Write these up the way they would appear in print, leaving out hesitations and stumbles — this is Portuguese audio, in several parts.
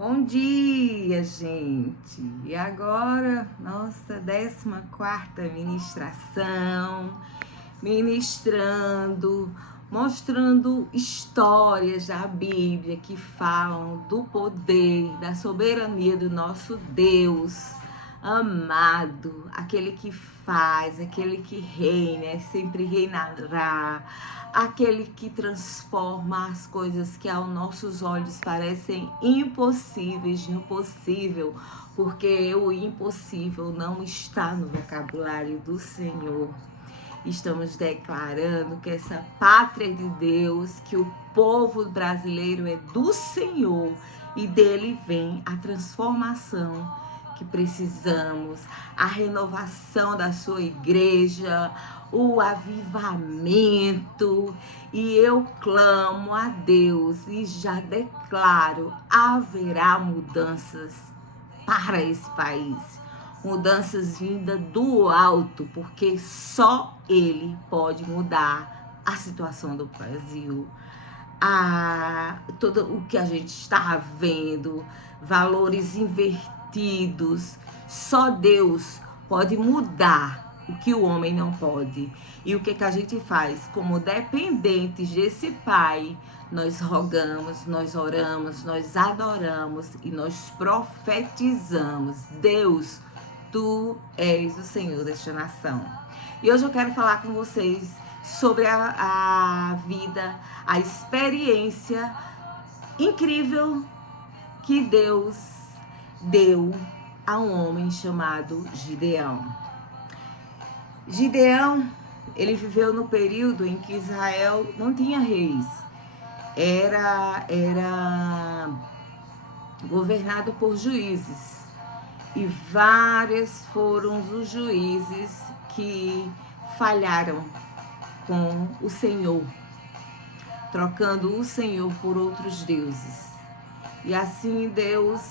Bom dia, gente! E agora, nossa 14ª ministrando, mostrando histórias da Bíblia que falam do poder, da soberania do nosso Deus amado, aquele que faz, aquele que reina, sempre reinará, aquele que transforma as coisas que aos nossos olhos parecem impossíveis no possível, porque o impossível não está no vocabulário do Senhor. Estamos declarando que essa pátria de Deus, que o povo brasileiro é do Senhor e dele vem a transformação que precisamos, a renovação da sua igreja, o avivamento. E eu clamo a Deus e já declaro: haverá mudanças para esse país. Mudanças vindas do alto, porque só Ele pode mudar a situação do Brasil. Todo o que a gente está vendo, valores invertidos, só Deus pode mudar o que o homem não pode. E o que a gente faz? Como dependentes desse Pai, nós rogamos, nós oramos, nós adoramos e nós profetizamos: Deus, Tu és o Senhor desta nação. E hoje eu quero falar com vocês sobre a vida, a experiência incrível que Deus deu a um homem chamado Gideão. Gideão, ele viveu no período em que Israel não tinha reis. Era governado por juízes. E vários foram os juízes que falharam com o Senhor, trocando o Senhor por outros deuses. E assim Deus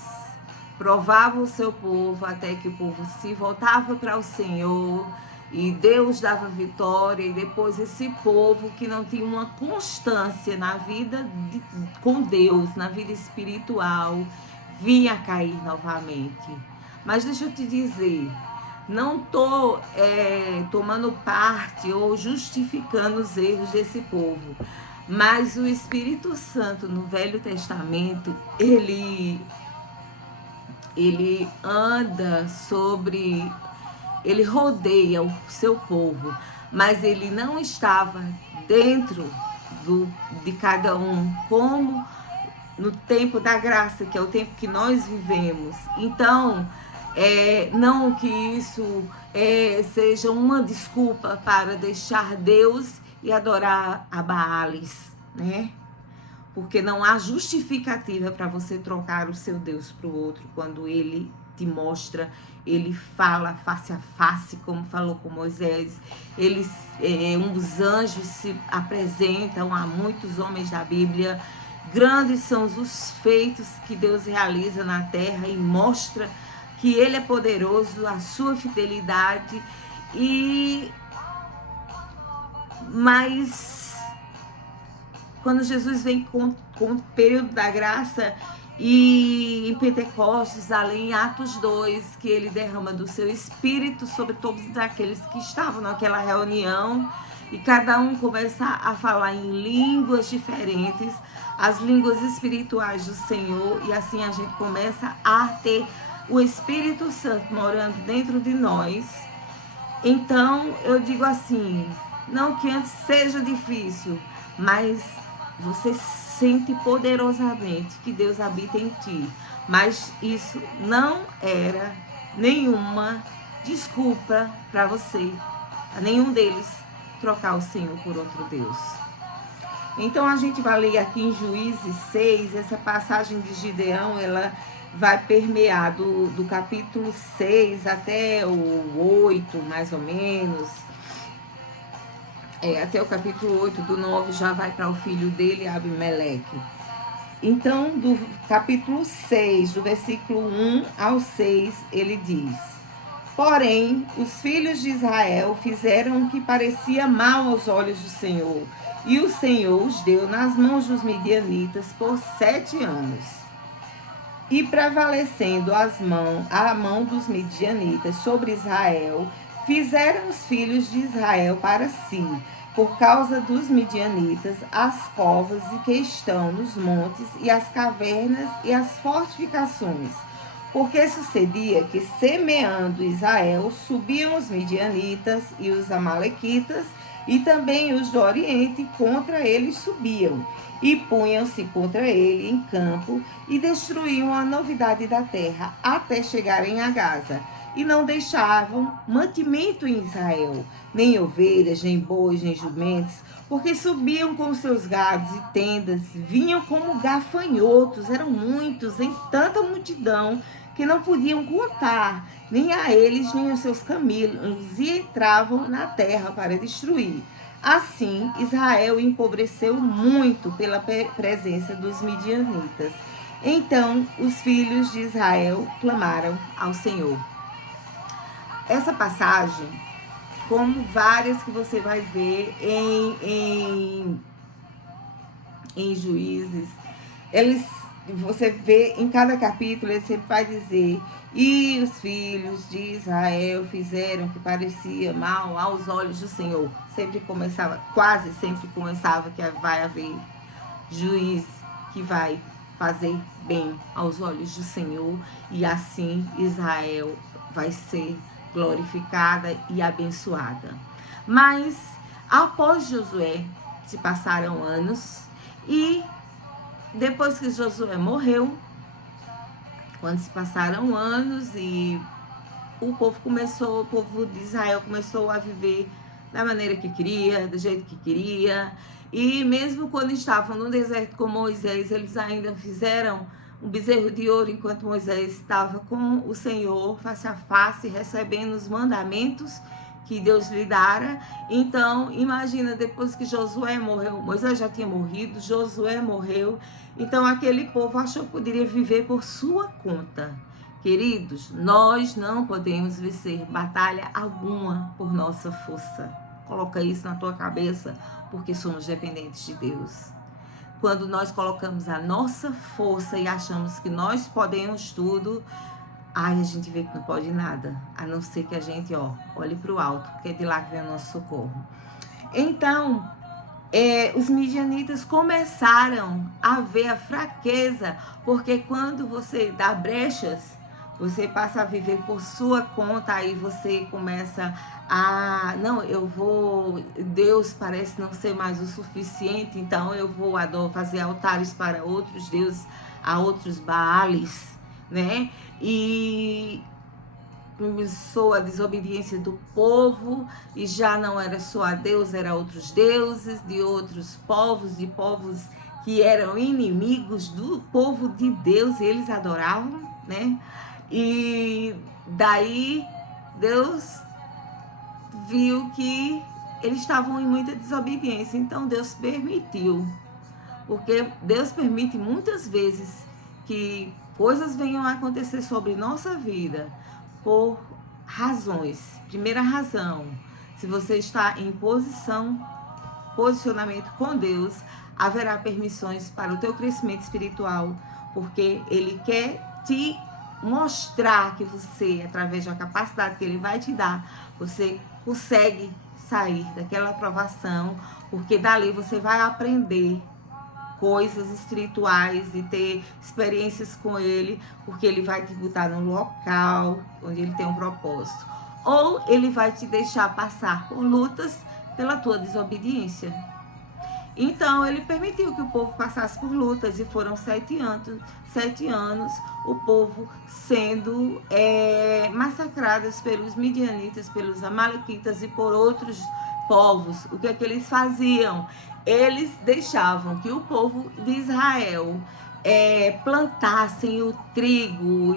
provava o seu povo até que o povo se voltava para o Senhor e Deus dava vitória. E depois esse povo que não tinha uma constância na vida com Deus, na vida espiritual, vinha cair novamente. Mas deixa eu te dizer, não estou tomando parte ou justificando os erros desse povo, mas o Espírito Santo no Velho Testamento, ele anda sobre, ele rodeia o seu povo, mas ele não estava dentro de cada um, como no tempo da graça, que é o tempo que nós vivemos. Então, não que isso seja uma desculpa para deixar Deus e adorar a Baales, né? Porque não há justificativa para você trocar o seu Deus para o outro quando ele te mostra, ele fala face a face, como falou com Moisés. Os anjos se apresentam a muitos homens da Bíblia. Grandes são os feitos que Deus realiza na terra e mostra que Ele é poderoso, a sua fidelidade. Mas quando Jesus vem com o período da graça e em Pentecostes, além em Atos 2, que Ele derrama do seu Espírito sobre todos aqueles que estavam naquela reunião, e cada um começa a falar em línguas diferentes, as línguas espirituais do Senhor, e assim a gente começa a ter o Espírito Santo morando dentro de nós. Então eu digo assim, não que antes seja difícil, mas você sente poderosamente que Deus habita em ti. Mas isso não era nenhuma desculpa para você, a nenhum deles, trocar o Senhor por outro Deus. Então a gente vai ler aqui em Juízes 6, essa passagem de Gideão, ela vai permear do capítulo 6 até o 8, mais ou menos. Até o capítulo 8 do 9 já vai para o filho dele, Abimeleque. Então, do capítulo 6, do versículo 1 ao 6, ele diz: porém, os filhos de Israel fizeram o que parecia mal aos olhos do Senhor, e o Senhor os deu nas mãos dos midianitas por 7 anos. E prevalecendo a mão dos midianitas sobre Israel, fizeram os filhos de Israel para si, por causa dos midianitas, as covas que estão nos montes, e as cavernas e as fortificações. Porque sucedia que, semeando Israel, subiam os midianitas e os amalequitas, e também os do Oriente contra eles subiam, e punham-se contra ele em campo, e destruíam a novidade da terra, até chegarem a Gaza. E não deixavam mantimento em Israel, nem ovelhas, nem bois, nem jumentos, porque subiam com seus gados e tendas, vinham como gafanhotos, eram muitos, em tanta multidão, que não podiam contar, nem a eles, nem aos seus camelos, e entravam na terra para destruir. Assim, Israel empobreceu muito pela presença dos midianitas. Então, os filhos de Israel clamaram ao Senhor. Essa passagem, como várias que você vai ver em Juízes, você vê em cada capítulo, ele sempre vai dizer: e os filhos de Israel fizeram o que parecia mal aos olhos do Senhor. Quase sempre começava que vai haver juiz que vai fazer bem aos olhos do Senhor, e assim Israel vai ser glorificada e abençoada. Mas após Josué, se passaram anos, e depois que Josué morreu, quando se passaram anos, e o povo de Israel começou a viver da maneira que queria, do jeito que queria, e mesmo quando estavam no deserto com Moisés, eles ainda fizeram um bezerro de ouro, enquanto Moisés estava com o Senhor, face a face, recebendo os mandamentos que Deus lhe dara. Então, imagina, depois que Josué morreu, Moisés já tinha morrido, Josué morreu, então aquele povo achou que poderia viver por sua conta. Queridos, nós não podemos vencer batalha alguma por nossa força. Coloca isso na tua cabeça, porque somos dependentes de Deus. Quando nós colocamos a nossa força e achamos que nós podemos tudo, a gente vê que não pode nada, a não ser que a gente olhe para o alto, porque é de lá que vem o nosso socorro. Então, os midianitas começaram a ver a fraqueza, porque quando você dá brechas, você passa a viver por sua conta, aí você começa Deus parece não ser mais o suficiente, então eu vou fazer altares para outros deuses, a outros Baales, né? E começou a desobediência do povo, e já não era só a Deus, era outros deuses, de outros povos, de povos que eram inimigos do povo de Deus, e eles adoravam, né? E daí Deus viu que eles estavam em muita desobediência, então Deus permitiu, porque Deus permite muitas vezes que coisas venham a acontecer sobre nossa vida por razões. Primeira razão, se você está em posicionamento com Deus, haverá permissões para o teu crescimento espiritual, porque Ele quer te mostrar que você, através da capacidade que Ele vai te dar, você consegue sair daquela provação, porque dali você vai aprender coisas espirituais e ter experiências com Ele, porque Ele vai te botar num local onde Ele tem um propósito. Ou Ele vai te deixar passar por lutas pela tua desobediência. Então, Ele permitiu que o povo passasse por lutas, e foram 7 anos o povo sendo massacrados pelos midianitas, pelos amalequitas e por outros povos. O que é que eles faziam? Eles deixavam que o povo de Israel plantassem o trigo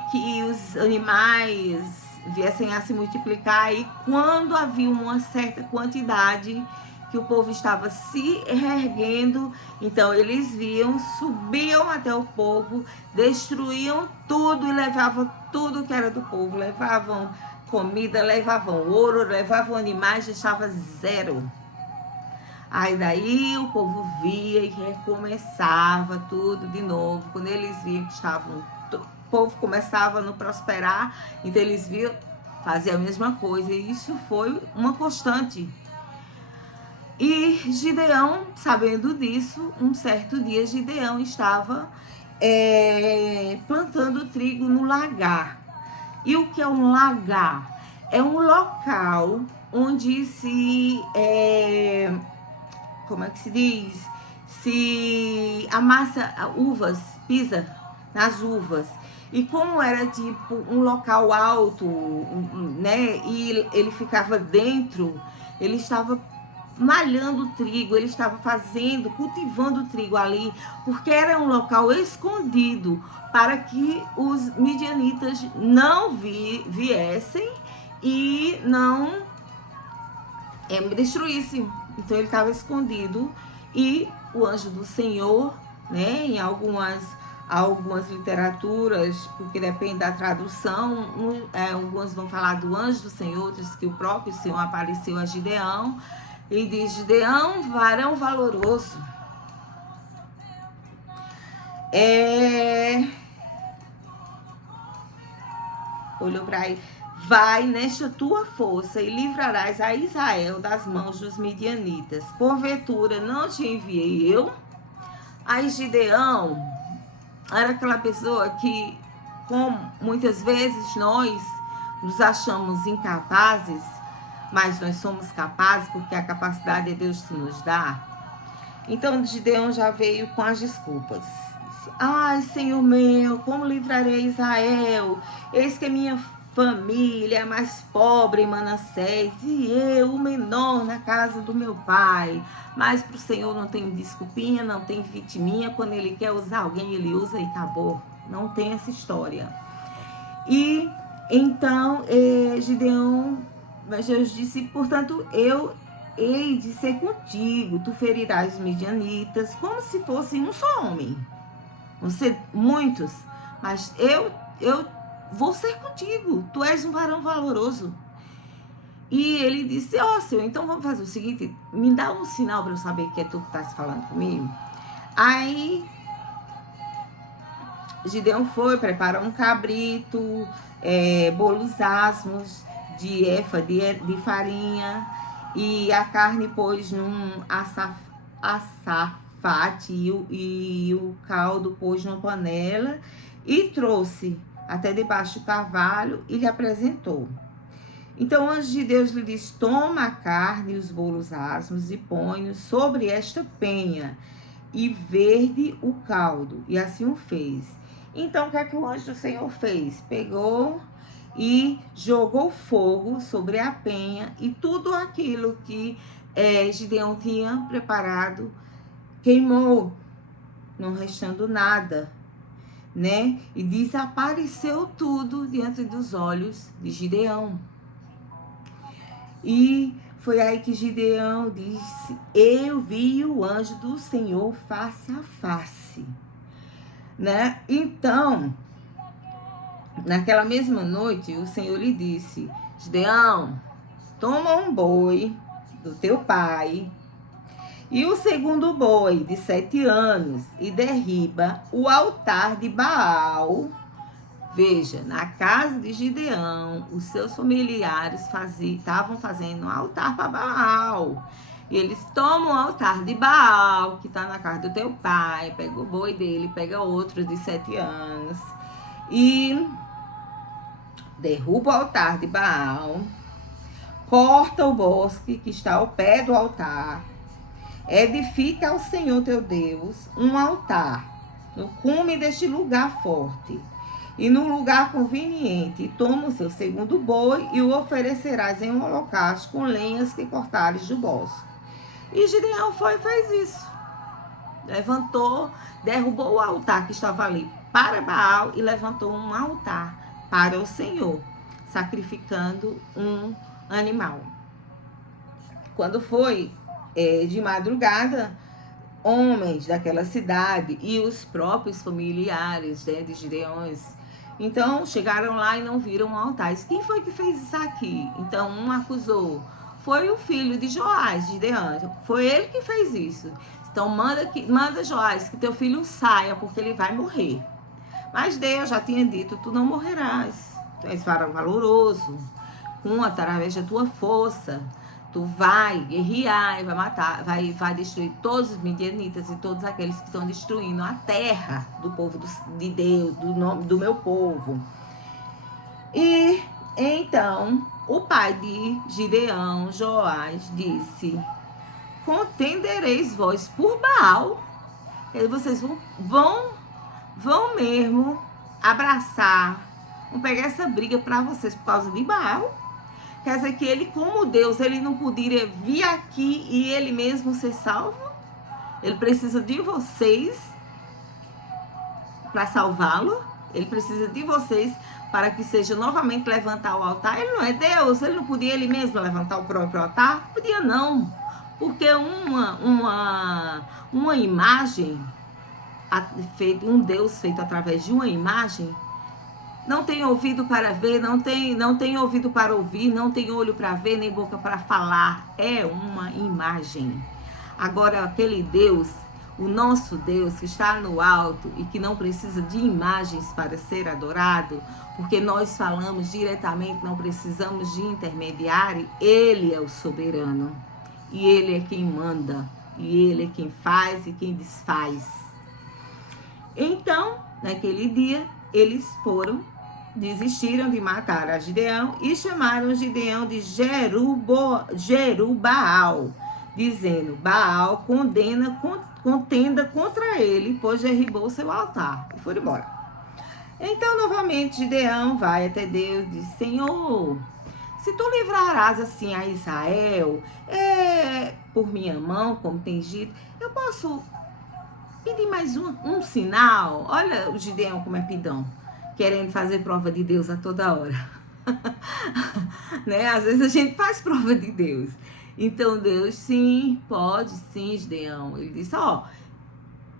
que os animais viessem a se multiplicar, e quando havia uma certa quantidade que o povo estava se reerguendo, então eles subiam até o povo, destruíam tudo e levavam tudo que era do povo, levavam comida, levavam ouro, levavam animais, deixava zero. Aí daí o povo via e recomeçava tudo de novo. Quando eles viam que o povo começava a não prosperar, então eles viam fazer a mesma coisa. E isso foi uma constante. E Gideão, sabendo disso, um certo dia Gideão estava plantando trigo no lagar. E o que é um lagar? É um local onde como é que se diz? Se amassa uvas, pisa nas uvas. E como era tipo um local alto, né? E ele ficava dentro, ele estava malhando trigo, ele estava cultivando trigo ali, porque era um local escondido para que os midianitas não viessem e não destruíssem. Então ele estava escondido e o anjo do Senhor, né, em algumas literaturas, porque depende da tradução, algumas vão falar do anjo do Senhor, diz que o próprio Senhor apareceu a Gideão e diz: Gideão, varão valoroso, olhou para ele: vai nesta tua força e livrarás a Israel das mãos dos midianitas. Porventura não te enviei eu? Aí Gideão era aquela pessoa que, como muitas vezes nós nos achamos incapazes, mas nós somos capazes porque a capacidade é Deus que nos dá. Então Gideão já veio com as desculpas. Disse: ai, Senhor meu, como livrarei Israel? Eis que minha família é mais pobre em Manassés e eu, o menor, na casa do meu pai. Mas para o Senhor não tem desculpinha, não tem vitiminha. Quando ele quer usar alguém, ele usa e acabou. Não tem essa história. E então Gideão, mas Deus disse: portanto, eu hei de ser contigo, tu ferirás os midianitas, como se fosse um só homem. Vão ser muitos, mas eu vou ser contigo, tu és um varão valoroso. E ele disse: ó, Senhor, então vamos fazer o seguinte, me dá um sinal para eu saber que é tu que estás falando comigo. Aí Gideão foi, preparou um cabrito, bolos asmos de efa de farinha, e a carne pôs num açafate e o caldo pôs numa panela e trouxe até debaixo do carvalho e lhe apresentou. Então o anjo de Deus lhe disse: toma a carne e os bolos asmos e põe-os sobre esta penha e verde o caldo. E assim o fez. Então o que é que o anjo do Senhor fez? Pegou e jogou fogo sobre a penha e tudo aquilo que Gideão tinha preparado queimou, não restando nada, né? E desapareceu tudo diante dos olhos de Gideão. E foi aí que Gideão disse: eu vi o anjo do Senhor face a face, né? Então, naquela mesma noite, o Senhor lhe disse: Gideão, toma um boi do teu pai e o segundo boi de 7 anos e derriba o altar de Baal. Veja, na casa de Gideão, os seus familiares estavam fazendo um altar para Baal. E eles tomam o altar de Baal, que está na casa do teu pai, pega o boi dele, pega outro de 7 anos e derruba o altar de Baal, corta o bosque que está ao pé do altar, edifica ao Senhor teu Deus um altar no cume deste lugar forte e no lugar conveniente. Toma o seu segundo boi e o oferecerás em um holocausto com lenhas que cortares do bosque. E Gideão foi e fez isso. Levantou, derrubou o altar que estava ali para Baal e levantou um altar para o Senhor, sacrificando um animal. Quando foi de madrugada, homens daquela cidade e os próprios familiares, de Gideões, então chegaram lá e não viram o altar. Quem foi que fez isso aqui? Então um acusou: foi o filho de Joás, Gideão. Foi ele que fez isso. Então manda Joás que teu filho saia, porque ele vai morrer. Mas Deus já tinha dito, tu não morrerás. Tu és valoroso, através da tua força. Tu vai guerrear e vai matar, vai destruir todos os midianitas e todos aqueles que estão destruindo a terra do povo de Deus, do meu povo. E então o pai de Gideão, Joás, disse: contendereis vós por Baal. E vocês vão mesmo abraçar, vão pegar essa briga para vocês por causa de Baal. Quer dizer que ele, como Deus, ele não poderia vir aqui e ele mesmo ser salvo? Ele precisa de vocês para salvá-lo? Ele precisa de vocês para que seja novamente levantar o altar? Ele não é Deus, ele não podia ele mesmo levantar o próprio altar? Podia não, porque uma imagem, um Deus feito através de uma imagem, não tem ouvido para ver, não tem ouvido para ouvir, não tem olho para ver, nem boca para falar. É uma imagem. Agora, aquele Deus, o nosso Deus que está no alto e que não precisa de imagens para ser adorado, porque nós falamos diretamente, não precisamos de intermediário, ele é o soberano. E ele é quem manda, e ele é quem faz e quem desfaz. Então, naquele dia, eles desistiram de matar a Gideão e chamaram Gideão de Jerubaal, dizendo: Baal contenda contra ele, pois derribou seu altar. E foram embora. Então, novamente, Gideão vai até Deus e diz: Senhor, se tu livrarás assim a Israel, por minha mão, como tem dito, eu posso pedir mais um sinal? Olha o Gideão como é pidão, querendo fazer prova de Deus a toda hora. Né? Às vezes a gente faz prova de Deus. Então Deus, sim, pode sim, Gideão. Ele disse: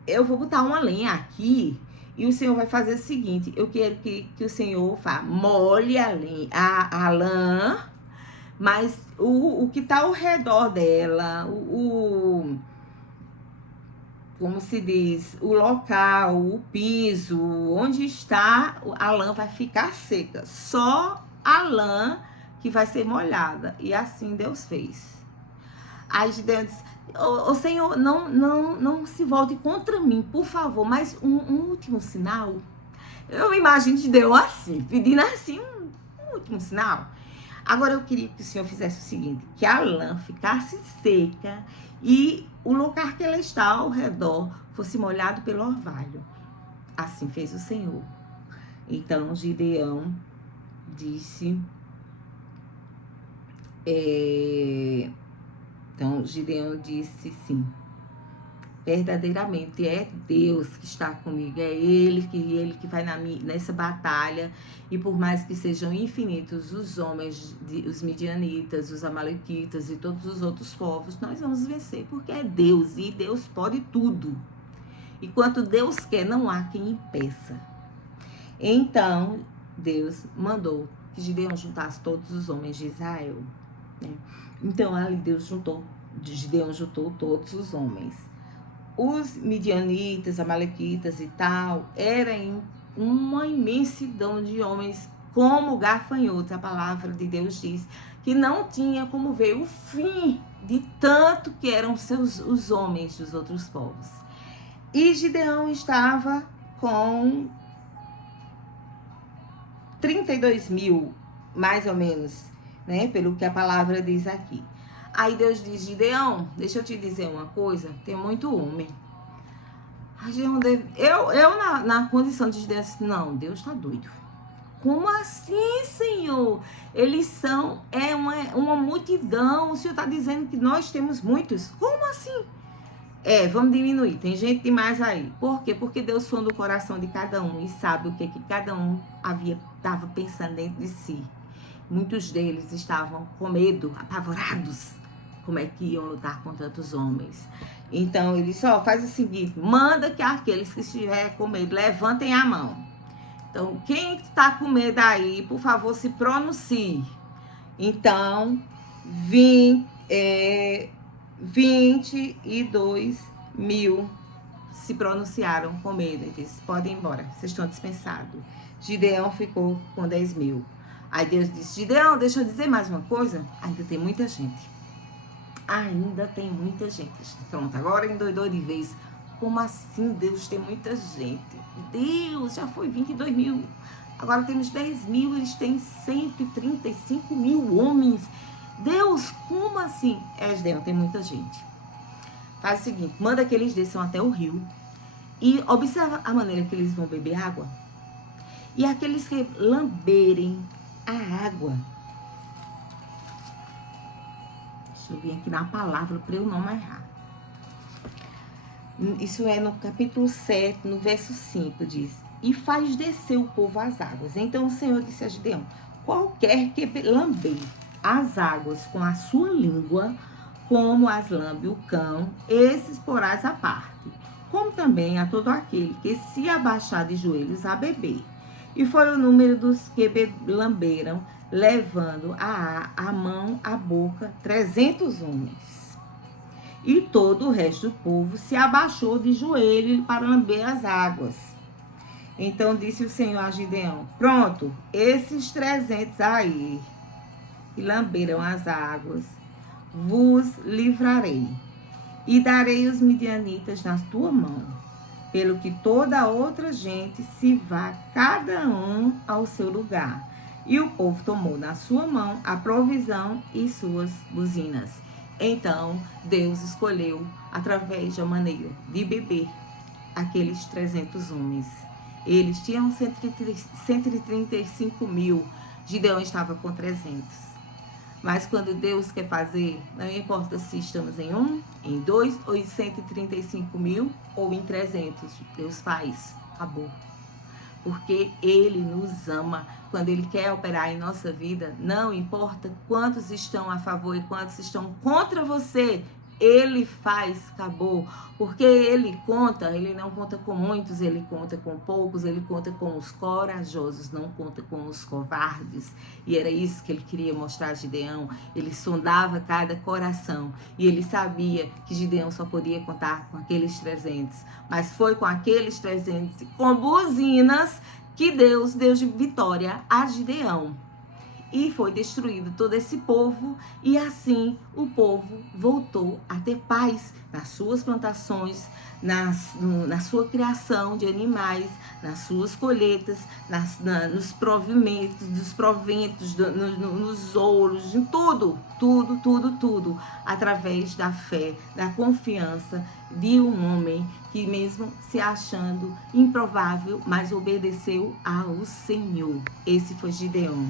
eu vou botar uma lenha aqui e o Senhor vai fazer o seguinte: eu quero que o Senhor molhe a lã, mas o que está ao redor dela, como se diz, o local, o piso, onde está a lã vai ficar seca. Só a lã que vai ser molhada. E assim Deus fez. Aí Gideão disse: ô Senhor, não se volte contra mim, por favor, mas um último sinal. Eu imagino Gideão assim, pedindo assim um último sinal. Agora eu queria que o Senhor fizesse o seguinte: que a lã ficasse seca e o lugar que ela está ao redor fosse molhado pelo orvalho. Assim fez o Senhor. Então Gideão disse... Então Gideão disse sim. Verdadeiramente é Deus que está comigo. É Ele que vai nessa batalha. E por mais que sejam infinitos os homens, os midianitas, os amalequitas e todos os outros povos, nós vamos vencer, porque é Deus. E Deus pode tudo. E quanto Deus quer, não há quem impeça. Então Deus mandou que Gideão juntasse todos os homens de Israel, né? Então ali Gideão juntou todos os homens. Os midianitas, amalequitas e tal, eram uma imensidão de homens como gafanhotos. A palavra de Deus diz que não tinha como ver o fim de tanto que eram os homens dos outros povos. E Gideão estava com 32 mil, mais ou menos, né? Pelo que a palavra diz aqui. Aí Deus diz: Gideão, deixa eu te dizer uma coisa, tem muito homem. Eu na condição de Gideão, disse: não, Deus tá doido. Como assim, Senhor? Eles são, uma multidão, o Senhor tá dizendo que nós temos muitos. Como assim? Vamos diminuir, tem gente demais aí. Por quê? Porque Deus sonda o coração de cada um e sabe o que cada um estava pensando dentro de si. Muitos deles estavam com medo, apavorados. Como é que iam lutar com tantos homens? Então ele disse: faz o seguinte, manda que aqueles que estiverem com medo levantem a mão. Então quem está com medo aí, por favor, se pronuncie. Então 22 mil se pronunciaram com medo e disse: podem ir embora, vocês estão dispensados. Gideão ficou com 10 mil. Aí Deus disse: Gideão, deixa eu dizer mais uma coisa. Ainda tem muita gente. Ainda tem muita gente. Pronto, agora endoidou de vez. Como assim Deus tem muita gente? Deus, já foi 22 mil. Agora temos 10 mil, eles têm 135 mil homens. Deus, como assim? Gideão, tem muita gente. Faz o seguinte, manda que eles desçam até o rio e observa a maneira que eles vão beber água. E aqueles que lamberem a água. Deixa eu vir aqui na palavra para eu não errar. Isso é no capítulo 7, no verso 5, diz: e faz descer o povo às águas. Então o Senhor disse a Gideão: qualquer que lamber as águas com a sua língua, como as lambe o cão, esses porás à parte, como também a todo aquele que se abaixar de joelhos a beber. E foi o número dos que lamberam, levando a mão à boca 300 homens. E todo o resto do povo se abaixou de joelho para lamber as águas. Então disse o Senhor a Gideão: pronto, esses 300 aí que lamberam as águas, vos livrarei, e darei os midianitas na tua mão, pelo que toda a outra gente se vá, cada um ao seu lugar. E o povo tomou na sua mão a provisão e suas buzinas. Então Deus escolheu, através da maneira de beber, aqueles 300 homens. Eles tinham 135 mil, Gideão estava com 300. Mas quando Deus quer fazer, não importa se estamos em 1, em 2, ou em 135 mil, ou em 300. Deus faz, acabou. Porque Ele nos ama. Quando Ele quer operar em nossa vida, não importa quantos estão a favor e quantos estão contra você, Ele faz, acabou. Porque Ele conta, Ele não conta com muitos, Ele conta com poucos, Ele conta com os corajosos, não conta com os covardes. E era isso que Ele queria mostrar a Gideão. Ele sondava cada coração e Ele sabia que Gideão só podia contar com aqueles 300. Mas foi com aqueles 300, com buzinas, que Deus deu vitória a Gideão. E foi destruído todo esse povo, e assim o povo voltou a ter paz nas suas plantações, na sua criação de animais, nas suas colheitas, nos proventos, nos ouros, em tudo, através da fé, da confiança de um homem que, mesmo se achando improvável, mas obedeceu ao Senhor. Esse foi Gideão.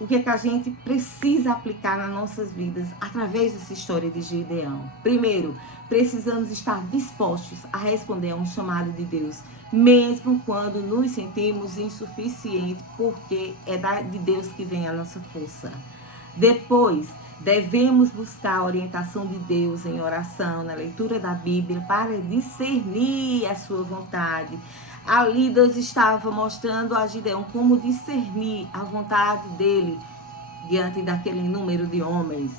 O que é que a gente precisa aplicar nas nossas vidas através dessa história de Gideão? Primeiro, precisamos estar dispostos a responder a um chamado de Deus, mesmo quando nos sentimos insuficientes, porque é de Deus que vem a nossa força. Depois, devemos buscar a orientação de Deus em oração, na leitura da Bíblia, para discernir a sua vontade. Ali Deus estava mostrando a Gideão como discernir a vontade dele diante daquele número de homens.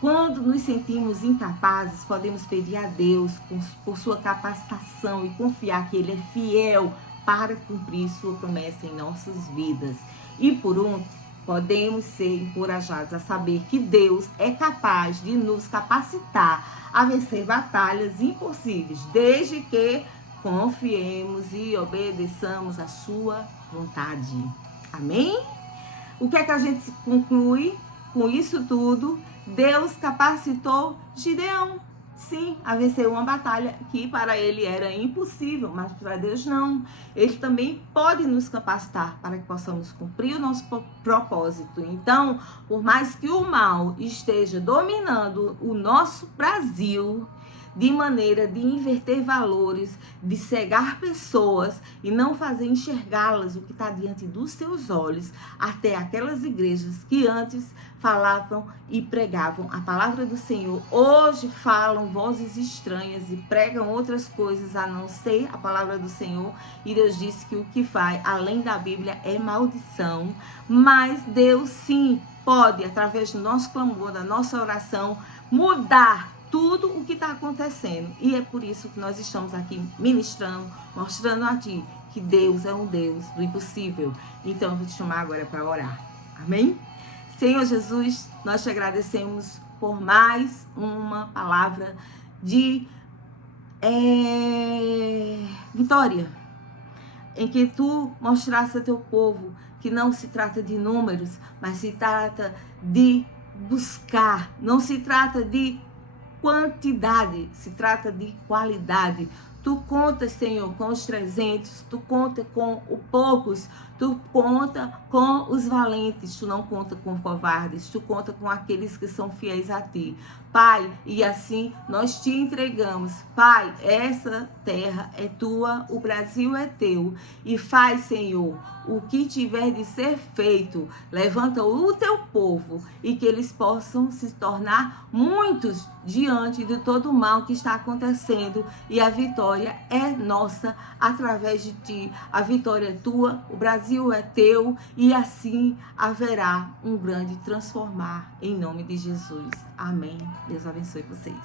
Quando nos sentimos incapazes, podemos pedir a Deus por sua capacitação e confiar que Ele é fiel para cumprir sua promessa em nossas vidas. E por último, podemos ser encorajados a saber que Deus é capaz de nos capacitar a vencer batalhas impossíveis, desde que confiemos e obedeçamos a sua vontade. Amém? O que é que a gente conclui com isso tudo? Deus capacitou Gideão, sim, a vencer uma batalha que para ele era impossível, mas para Deus não. Ele também pode nos capacitar para que possamos cumprir o nosso propósito. Então, por mais que o mal esteja dominando o nosso Brasil, de maneira de inverter valores, de cegar pessoas e não fazer enxergá-las o que está diante dos seus olhos, até aquelas igrejas que antes falavam e pregavam a palavra do Senhor, hoje falam vozes estranhas e pregam outras coisas a não ser a palavra do Senhor. E Deus disse que o que vai além da Bíblia é maldição, mas Deus sim pode, através do nosso clamor, da nossa oração, mudar tudo o que está acontecendo. E é por isso que nós estamos aqui ministrando, mostrando a ti que Deus é um Deus do impossível. Então eu vou te chamar agora para orar. Amém? Senhor Jesus, nós te agradecemos por mais uma palavra de vitória, em que tu mostraste a teu povo que não se trata de números, mas se trata de buscar, não se trata de quantidade, se trata de qualidade. Tu contas, Senhor, com os 300, tu conta com os poucos, tu conta com os valentes, tu não conta com covardes, tu conta com aqueles que são fiéis a ti. Pai, e assim nós te entregamos. Pai, essa terra é tua, o Brasil é teu. E faz, Senhor, o que tiver de ser feito. Levanta o teu povo e que eles possam se tornar muitos diante de todo o mal que está acontecendo. E a vitória é nossa através de ti. A vitória é tua, o Brasil é teu. E assim haverá um grande transformar em nome de Jesus. Amém. Deus abençoe vocês.